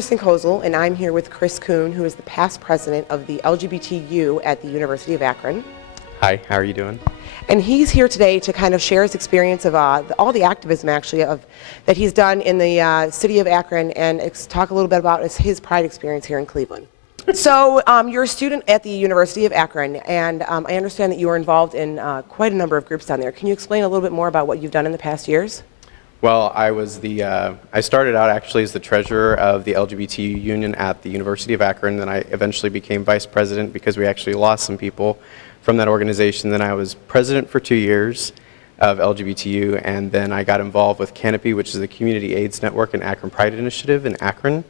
Kristen Kozel, and I'm here with Chris Kuhn, who is the past president of the LGBTU at the University of Akron. Hi, how are you doing? And he's here today to kind of share his experience of all the activism, actually, that he's done in the city of Akron, and talk a little bit about his Pride experience here in Cleveland. So you're a student at the University of Akron, and I understand that you are involved in quite a number of groups down there. Can you explain a little bit more about what you've done in the past years? Well, I started out actually as the treasurer of the LGBT union at the University of Akron, then I eventually became vice president because we actually lost some people from that organization. Then I was president for 2 years of LGBTU, and then I got involved with CANAPI, which is the Community AIDS Network and Akron Pride Initiative in Akron,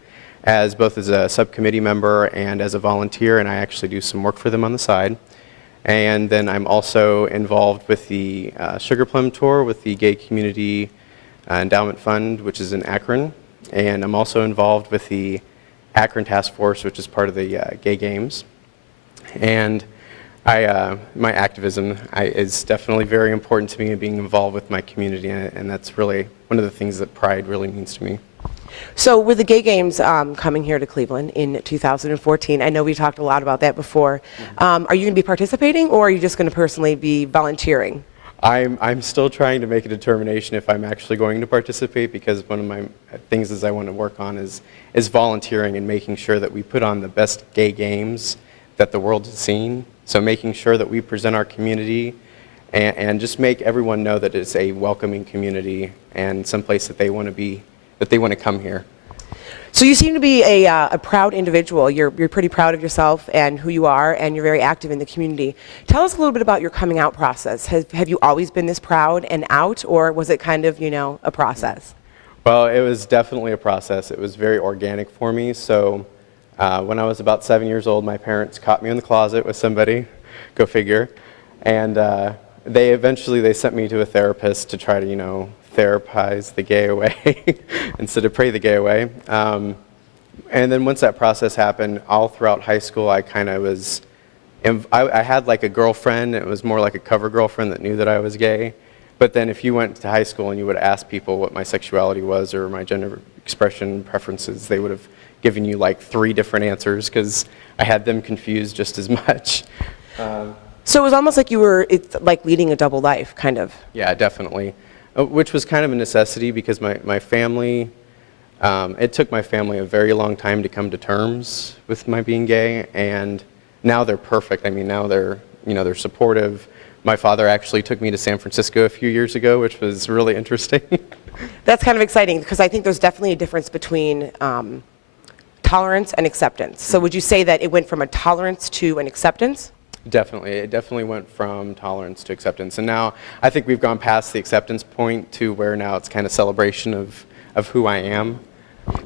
as both as a subcommittee member and as a volunteer, and I actually do some work for them on the side. And then I'm also involved with the Sugar Plum Tour with the Gay Community Endowment Fund, which is in Akron, and I'm also involved with the Akron Task Force, which is part of the Gay Games. And my activism is definitely very important to me, and being involved with my community, and that's really one of the things that Pride really means to me. So with the Gay Games coming here to Cleveland in 2014, I know we talked a lot about that before. Are you going to be participating, or are you just going to personally be volunteering? I'm still trying to make a determination if I'm actually going to participate, because one of my things is I want to work on is volunteering and making sure that we put on the best gay games that the world has seen. So making sure that we present our community and just make everyone know that it's a welcoming community and someplace that they want to be, that they want to come here. So you seem to be a proud individual. You're pretty proud of yourself and who you are, and you're very active in the community. Tell us a little bit about your coming out process. Have you always been this proud and out, or was it kind of, a process? Well, it was definitely a process. It was very organic for me. So when I was about 7 years old, my parents caught me in the closet with somebody, go figure, and they sent me to a therapist to try to, therapize the gay away instead of pray the gay away. And then once that process happened, all throughout high school, I kind of was, I had like a girlfriend. It was more like a cover girlfriend that knew that I was gay. But then if you went to high school and you would ask people what my sexuality was or my gender expression preferences, they would have given you like 3 different answers, because I had them confused just as much. So it was almost like it's like leading a double life, kind of. Yeah, definitely. Which was kind of a necessity, because my family, it took my family a very long time to come to terms with my being gay, and now they're perfect. I mean, now they're supportive. My father actually took me to San Francisco a few years ago, which was really interesting. That's kind of exciting, because I think there's definitely a difference between tolerance and acceptance. So would you say that it went from a tolerance to an acceptance? Definitely. It definitely went from tolerance to acceptance. And now I think we've gone past the acceptance point to where now it's kind of celebration of who I am.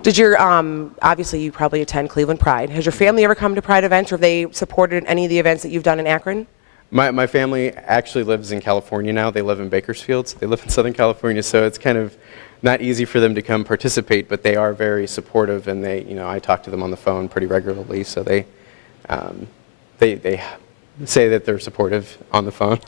Did your, obviously you probably attend Cleveland Pride. Has your family ever come to Pride events, or have they supported any of the events that you've done in Akron? My family actually lives in California now. They live in Bakersfield. So they live in Southern California, so it's kind of not easy for them to come participate, but they are very supportive, and I talk to them on the phone pretty regularly, so they say that they're supportive on the phone.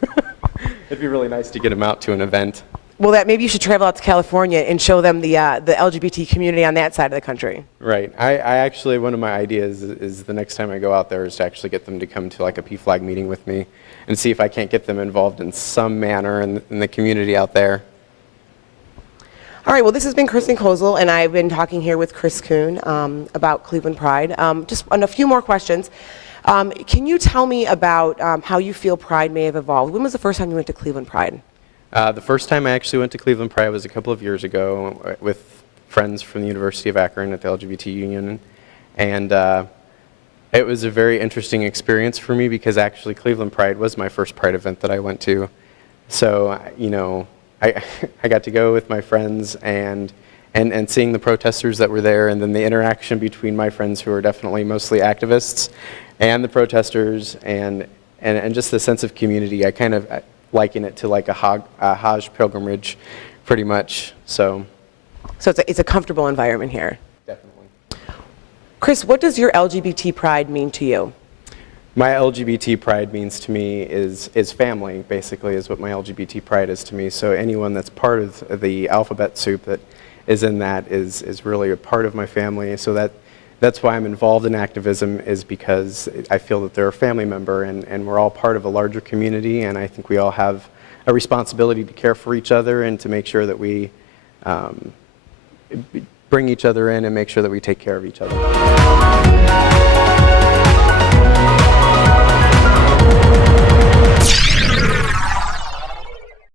It'd be really nice to get them out to an event. Well, maybe you should travel out to California and show them the LGBT community on that side of the country. Right. I actually, one of my ideas is the next time I go out there is to actually get them to come to like a PFLAG meeting with me and see if I can't get them involved in some manner in the community out there. All right, well, this has been Kristen Kozel, and I've been talking here with Chris Kuhn about Cleveland Pride. Just on a few more questions. Can you tell me about how you feel Pride may have evolved? When was the first time you went to Cleveland Pride? The first time I actually went to Cleveland Pride was a couple of years ago with friends from the University of Akron at the LGBT union. And it was a very interesting experience for me, because actually Cleveland Pride was my first Pride event that I went to. So, I got to go with my friends and seeing the protesters that were there, and then the interaction between my friends, who are definitely mostly activists, and the protesters, and just the sense of community. I kind of liken it to like a Hajj pilgrimage, pretty much. So it's a comfortable environment here. Definitely. Chris, what does your LGBT pride mean to you? My LGBT pride means to me is family, basically, is what my LGBT pride is to me. So anyone that's part of the alphabet soup that is in that is really a part of my family. So that that's why I'm involved in activism, is because I feel that they're a family member, and we're all part of a larger community, and I think we all have a responsibility to care for each other and to make sure that we bring each other in and make sure that we take care of each other.